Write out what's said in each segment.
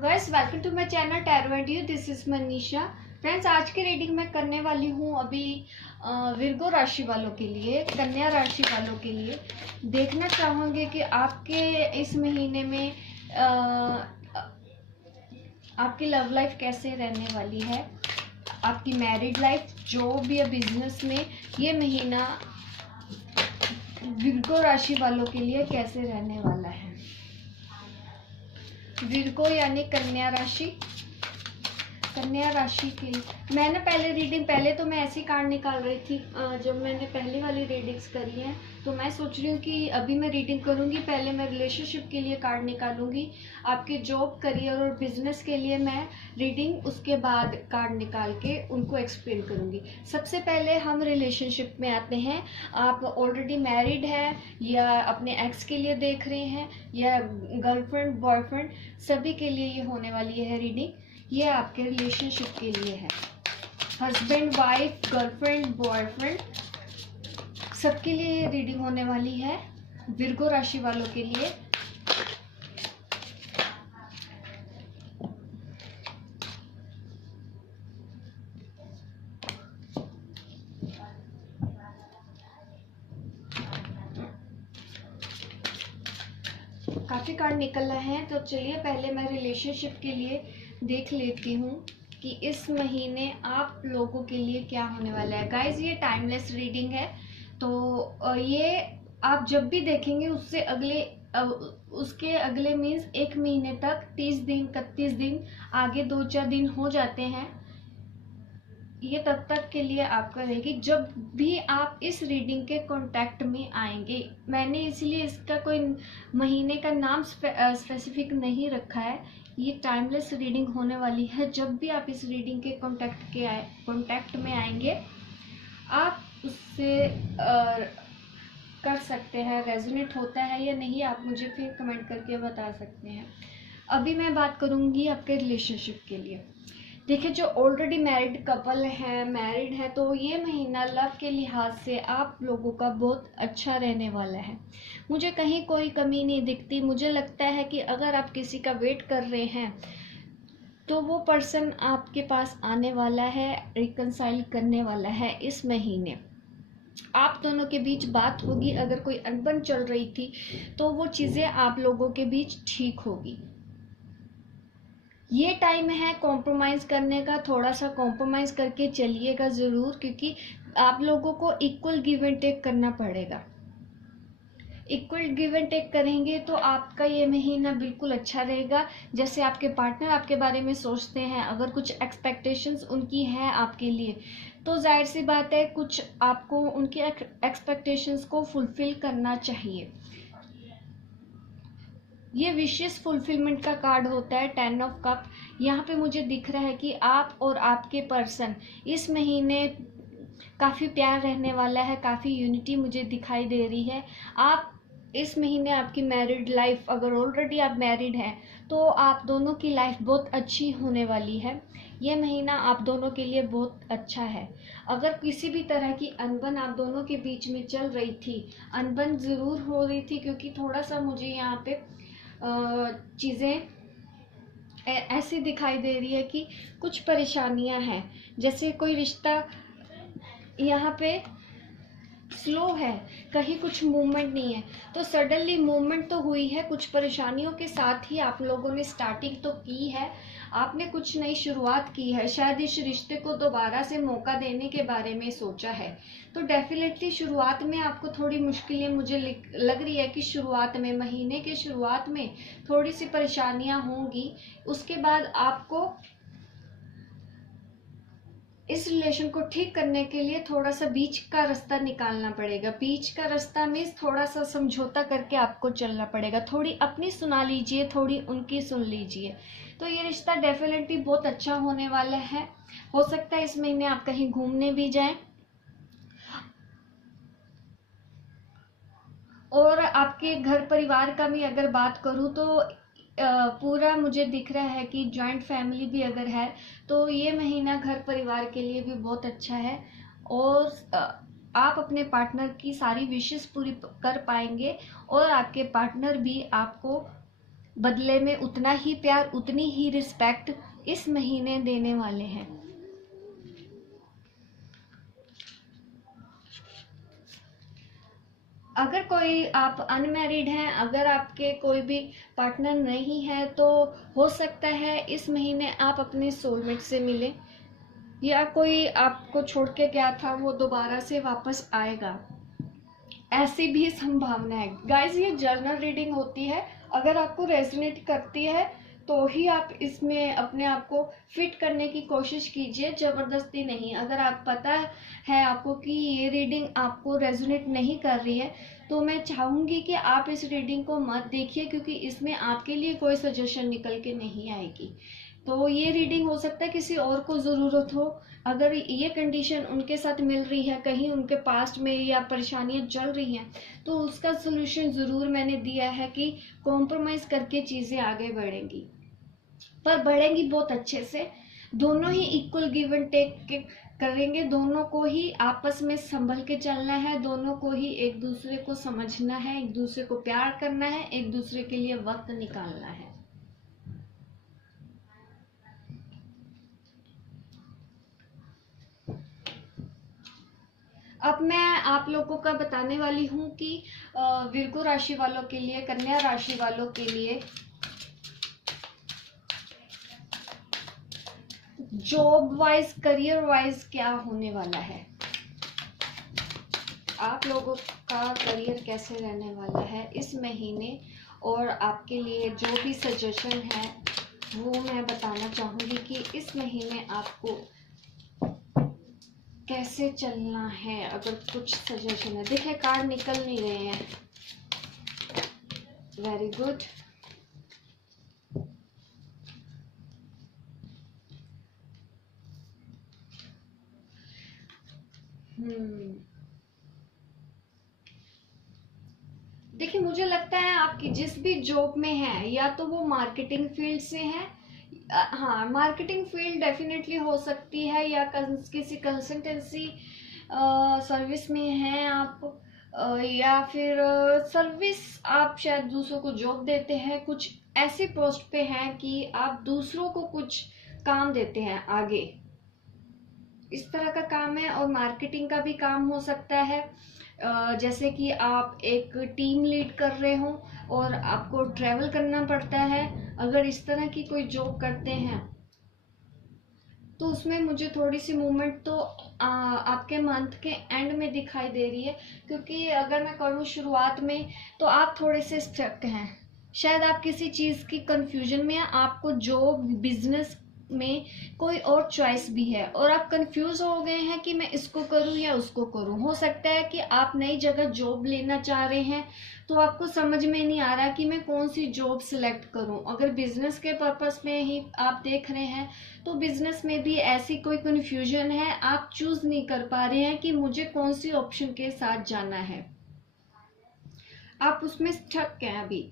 Guys, welcome to my channel tarot and you. This is Manisha. Friends, आज की reading मैं करने वाली हूँ अभी विर्गो राशि वालों के लिए, कन्या राशि वालों के लिए। देखना चाहूँगी कि आपके इस महीने में आपकी लव लाइफ कैसे रहने वाली है, आपकी मैरिड लाइफ, जॉब या बिजनेस में ये महीना विर्गो राशि वालों के लिए कैसे रहने वाला है। विर्गो यानी कन्या राशि। कन्या राशि की मैंने पहले तो मैं ऐसी कार्ड निकाल रही थी जब मैंने पहली वाली रीडिंग्स करी है। तो मैं सोच रही हूँ कि अभी मैं रीडिंग करूँगी, पहले मैं रिलेशनशिप के लिए कार्ड निकालूंगी, आपके जॉब, करियर और बिजनेस के लिए मैं रीडिंग उसके बाद कार्ड निकाल के उनको एक्सप्लेन करूँगी। सबसे पहले हम रिलेशनशिप में आते हैं। आप ऑलरेडी मैरिड है या अपने एक्स के लिए देख रहे हैं या गर्लफ्रेंड बॉयफ्रेंड, सभी के लिए ये होने वाली है रीडिंग। ये आपके रिलेशनशिप के लिए है। हस्बैंड वाइफ, गर्लफ्रेंड बॉयफ्रेंड, सबके लिए ये रीडिंग होने वाली है, विर्गो राशि वालों के लिए। काफी कार्ड निकल रहे हैं, तो चलिए पहले मैं रिलेशनशिप के लिए देख लेती हूँ कि इस महीने आप लोगों के लिए क्या होने वाला है। गाइज, ये टाइमलेस रीडिंग है, तो ये आप जब भी देखेंगे उसके अगले मीन्स एक महीने तक 30 दिन 31 दिन आगे 2-4 दिन हो जाते हैं। ये तब तक के लिए आपका रहेगी जब भी आप इस रीडिंग के कांटेक्ट में आएंगे। मैंने इसलिए इसका कोई महीने का नाम स्पेसिफिक नहीं रखा है। ये टाइमलेस रीडिंग होने वाली है। जब भी आप इस रीडिंग के कांटेक्ट में आएंगे, आप उससे कर सकते हैं। रेजोनेट होता है या नहीं, आप मुझे फिर कमेंट करके बता सकते हैं। अभी मैं बात करूंगी आपके रिलेशनशिप के लिए। देखिए, जो ऑलरेडी मैरिड कपल है, मैरिड है, तो ये महीना लव के लिहाज से आप लोगों का बहुत अच्छा रहने वाला है। मुझे कहीं कोई कमी नहीं दिखती। मुझे लगता है कि अगर आप किसी का वेट कर रहे हैं तो वो पर्सन आपके पास आने वाला है, रिकंसाइल करने वाला है। इस महीने आप दोनों के बीच बात होगी। अगर कोई अनबन चल रही थी तो वो चीज़ें आप लोगों के बीच ठीक होगी। ये टाइम है कॉम्प्रोमाइज़ करने का। थोड़ा सा कॉम्प्रोमाइज़ करके चलिएगा ज़रूर, क्योंकि आप लोगों को इक्वल गिव एंड टेक करना पड़ेगा। इक्वल गिव एंड टेक करेंगे तो आपका ये महीना बिल्कुल अच्छा रहेगा। जैसे आपके पार्टनर आपके बारे में सोचते हैं, अगर कुछ एक्सपेक्टेशंस उनकी है आपके लिए, तो जाहिर सी बात है कुछ आपको उनकी एक्सपेक्टेशंस को फुलफिल करना चाहिए। ये विशेष फुलफिलमेंट का कार्ड होता है, 10 ऑफ कप। यहाँ पे मुझे दिख रहा है कि आप और आपके पर्सन इस महीने काफ़ी प्यार रहने वाला है, काफ़ी यूनिटी मुझे दिखाई दे रही है। आप इस महीने आपकी मैरिड लाइफ, अगर ऑलरेडी आप मैरिड हैं तो आप दोनों की लाइफ बहुत अच्छी होने वाली है। ये महीना आप दोनों के लिए बहुत अच्छा है। अगर किसी भी तरह की अनबन आप दोनों के बीच में चल रही थी, अनबन ज़रूर हो रही थी, क्योंकि थोड़ा सा मुझे यहाँ पे चीज़ें ऐसी दिखाई दे रही है कि कुछ परेशानियां हैं। जैसे कोई रिश्ता यहाँ पे स्लो है, कहीं कुछ मूवमेंट नहीं है, तो सडनली मूवमेंट तो हुई है। कुछ परेशानियों के साथ ही आप लोगों ने स्टार्टिंग तो की है, आपने कुछ नई शुरुआत की है। शायद इस रिश्ते को दोबारा से मौका देने के बारे में सोचा है। तो डेफिनेटली शुरुआत में आपको थोड़ी मुश्किलें मुझे लग रही है कि शुरुआत में, महीने के शुरुआत में थोड़ी सी परेशानियां होंगी। उसके बाद आपको इस रिलेशन को ठीक करने के लिए थोड़ा सा बीच का रास्ता निकालना पड़ेगा। बीच का रास्ता मीन्स थोड़ा सा समझौता करके आपको चलना पड़ेगा। थोड़ी अपनी सुना लीजिए, थोड़ी उनकी सुन लीजिए। तो ये रिश्ता डेफिनेटली बहुत अच्छा होने वाला है। हो सकता है इस महीने आप कहीं घूमने भी जाएं। और आपके घर परिवार का भी अगर बात करूं तो पूरा मुझे दिख रहा है कि जॉइंट फैमिली भी अगर है तो ये महीना घर परिवार के लिए भी बहुत अच्छा है। और आप अपने पार्टनर की सारी विशेस पूरी कर पाएंगे और आपके पार्टनर भी आपको बदले में उतना ही प्यार, उतनी ही रिस्पेक्ट इस महीने देने वाले हैं। अगर कोई आप अनमैरिड हैं, अगर आपके कोई भी पार्टनर नहीं है, तो हो सकता है इस महीने आप अपने सोलमेट से मिलें, या कोई आपको छोड़ के गया था वो दोबारा से वापस आएगा, ऐसी भी संभावना है। गाइस, ये जर्नल रीडिंग होती है, अगर आपको रेजोनेट करती है तो ही आप इसमें अपने आप को फिट करने की कोशिश कीजिए, जबरदस्ती नहीं। अगर आप पता है आपको कि ये रीडिंग आपको रेजोनेट नहीं कर रही है, तो मैं चाहूँगी कि आप इस रीडिंग को मत देखिए, क्योंकि इसमें आपके लिए कोई सजेशन निकल के नहीं आएगी। तो ये रीडिंग हो सकता है किसी और को ज़रूरत हो, अगर ये कंडीशन उनके साथ मिल रही है, कहीं उनके पास्ट में या परेशानियां चल रही हैं, तो उसका सोल्यूशन ज़रूर मैंने दिया है कि कॉम्प्रोमाइज़ करके चीज़ें आगे बढ़ेंगी, पर बढ़ेंगी बहुत अच्छे से। दोनों ही इक्वल गिव एंड टेक करेंगे, दोनों को ही आपस में संभल के चलना है, दोनों को ही एक दूसरे को समझना है, एक दूसरे को प्यार करना है, एक दूसरे के लिए वक्त निकालना है। अब मैं आप लोगों का बताने वाली हूँ कि विर्गो राशि वालों के लिए, कन्या राशि वालों के लिए जॉब वाइज, करियर वाइज क्या होने वाला है, आप लोगों का करियर कैसे रहने वाला है इस महीने, और आपके लिए जो भी सजेशन है वो मैं बताना चाहूँगी कि इस महीने आपको कैसे चलना है। अगर कुछ सजेशन है, देखिए कार्ड निकल नहीं रहे हैं। Very good. देखिए, मुझे लगता है आपकी जिस भी जॉब में है, या तो वो मार्केटिंग फील्ड से है, हाँ मार्केटिंग फील्ड डेफिनेटली हो सकती है, या किसी कंसल्टेंसी सर्विस में हैं आप, या फिर सर्विस आप शायद दूसरों को जॉब देते हैं, कुछ ऐसी पोस्ट पे हैं कि आप दूसरों को कुछ काम देते हैं आगे, इस तरह का काम है। और मार्केटिंग का भी काम हो सकता है, जैसे कि आप एक टीम लीड कर रहे हो और आपको ट्रैवल करना पड़ता है, अगर इस तरह की कोई जॉब करते हैं तो उसमें मुझे थोड़ी सी मूवमेंट तो आपके मंथ के एंड में दिखाई दे रही है, क्योंकि अगर मैं करूँ शुरुआत में तो आप थोड़े से स्ट्रक हैं, शायद आप किसी चीज़ की कंफ्यूजन में हैं, आपको जॉब बिजनेस में कोई और चॉइस भी है और आप कंफ्यूज हो गए हैं कि मैं इसको करूं या उसको करूं। हो सकता है कि आप नई जगह जॉब लेना चाह रहे हैं, तो आपको समझ में नहीं आ रहा कि मैं कौन सी जॉब सिलेक्ट करूं। अगर बिजनेस के पर्पस में ही आप देख रहे हैं, तो बिजनेस में भी ऐसी कोई कंफ्यूजन है, आप चूज नहीं कर पा रहे हैं कि मुझे कौन सी ऑप्शन के साथ जाना है, आप उसमें स्टक हैं अभी,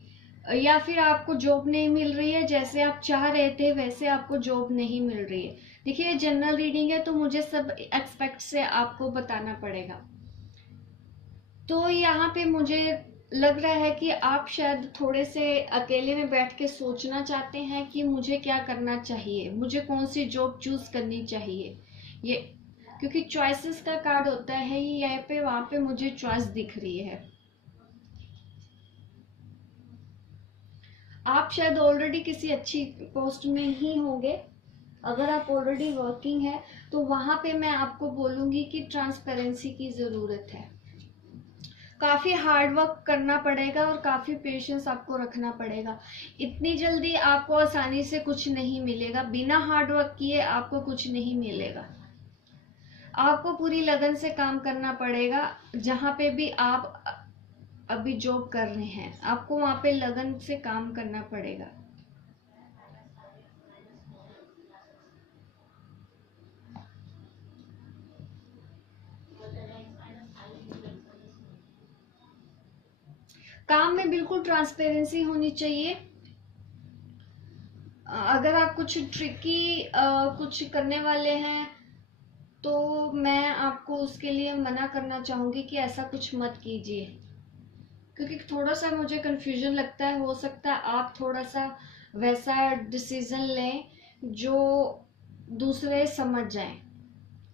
या फिर आपको जॉब नहीं मिल रही है, जैसे आप चाह रहे थे वैसे आपको जॉब नहीं मिल रही है। देखिए, जनरल रीडिंग है तो मुझे सब एक्सपेक्ट से आपको बताना पड़ेगा। तो यहाँ पे मुझे लग रहा है कि आप शायद थोड़े से अकेले में बैठ के सोचना चाहते हैं कि मुझे क्या करना चाहिए, मुझे कौन सी जॉब चूज करनी चाहिए। ये क्योंकि चॉइसेस का कार्ड होता है, ये यहाँ पे वहां पे मुझे चॉइस दिख रही है। आप शायद ऑलरेडी किसी अच्छी पोस्ट में ही होंगे, अगर आप ऑलरेडी वर्किंग है तो वहां पे मैं आपको बोलूंगी कि ट्रांसपेरेंसी की जरूरत है, काफी हार्ड वर्क करना पड़ेगा और काफी पेशेंस आपको रखना पड़ेगा। इतनी जल्दी आपको आसानी से कुछ नहीं मिलेगा, बिना हार्ड वर्क किए आपको कुछ नहीं मिलेगा। आपको पूरी लगन से काम करना पड़ेगा, जहां पे भी आप अभी जॉब कर रहे हैं आपको वहां पे लगन से काम करना पड़ेगा। काम में बिल्कुल ट्रांसपेरेंसी होनी चाहिए। अगर आप कुछ ट्रिकी कुछ करने वाले हैं तो मैं आपको उसके लिए मना करना चाहूंगी कि ऐसा कुछ मत कीजिए, क्योंकि थोड़ा सा मुझे कंफ्यूजन लगता है, हो सकता है आप थोड़ा सा वैसा डिसीजन लें जो दूसरे समझ जाएं।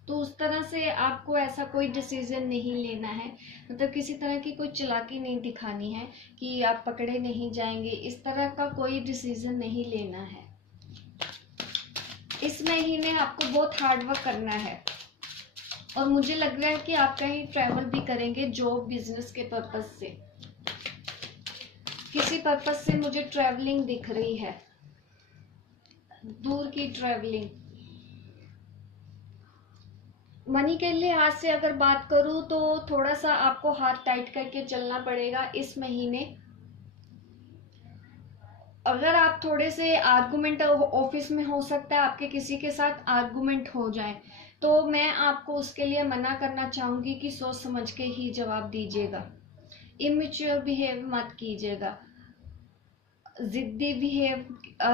तो उस तरह से आपको ऐसा कोई डिसीजन नहीं लेना है, मतलब किसी तरह की कोई चालाकी नहीं दिखानी है कि आप पकड़े नहीं जाएंगे, इस तरह का कोई डिसीजन नहीं लेना है। इस महीने आपको बहुत हार्ड वर्क करना है और मुझे लग रहा है कि आप कहीं ट्रैवल भी करेंगे जॉब बिजनेस के पर्पस से, किसी पर्पस से मुझे ट्रैवलिंग दिख रही है, दूर की ट्रैवलिंग। मनी के लिहाज से अगर बात करूं तो थोड़ा सा आपको हाथ टाइट करके चलना पड़ेगा इस महीने। अगर आप थोड़े से आर्गुमेंट, ऑफिस में हो सकता है आपके किसी के साथ आर्गुमेंट हो जाए, तो मैं आपको उसके लिए मना करना चाहूंगी कि सोच समझ के ही जवाब दीजिएगा। इमेच्योर बिहेव मत कीजिएगा, जिद्दी बिहेव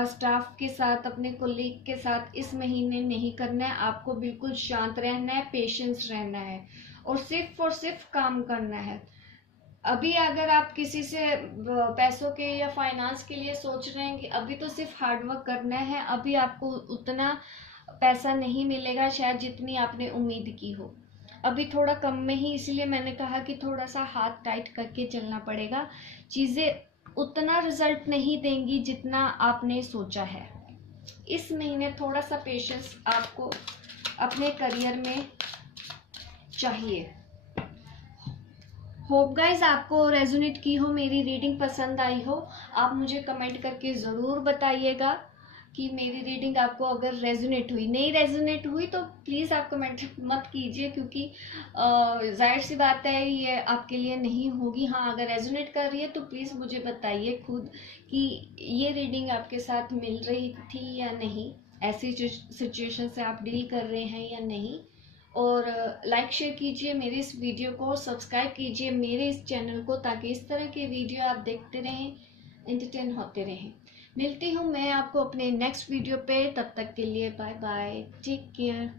स्टाफ के साथ, अपने कोलीग के साथ इस महीने नहीं करना है। आपको बिल्कुल शांत रहना है, पेशेंस रहना है और सिर्फ काम करना है। अभी अगर आप किसी से पैसों के या फाइनेंस के लिए सोच रहे हैं कि अभी तो सिर्फ हार्डवर्क करना है, अभी आपको उतना पैसा नहीं मिलेगा शायद जितनी आपने उम्मीद की हो, अभी थोड़ा कम में ही, इसलिए मैंने कहा कि थोड़ा सा हाथ टाइट करके चलना पड़ेगा। चीज़ें उतना रिजल्ट नहीं देंगी जितना आपने सोचा है। इस महीने थोड़ा सा पेशेंस आपको अपने करियर में चाहिए। होप गाइज आपको रेजोनेट की हो, मेरी रीडिंग पसंद आई हो। आप मुझे कमेंट करके ज़रूर बताइएगा कि मेरी रीडिंग आपको अगर रेजोनेट हुई, नहीं रेजोनेट हुई तो प्लीज़ आप कमेंट मत कीजिए, क्योंकि जाहिर सी बात है ये आपके लिए नहीं होगी। हाँ, अगर रेजोनेट कर रही है तो प्लीज़ मुझे बताइए खुद कि ये रीडिंग आपके साथ मिल रही थी या नहीं, ऐसी सिचुएशन से आप डील कर रहे हैं या नहीं। और लाइक शेयर कीजिए मेरे इस वीडियो को, सब्सक्राइब कीजिए मेरे इस चैनल को, ताकि इस तरह के वीडियो आप देखते रहें, एंटरटेन होते रहें। मिलती हूँ मैं आपको अपने नेक्स्ट वीडियो पे, तब तक के लिए बाय बाय, टेक केयर।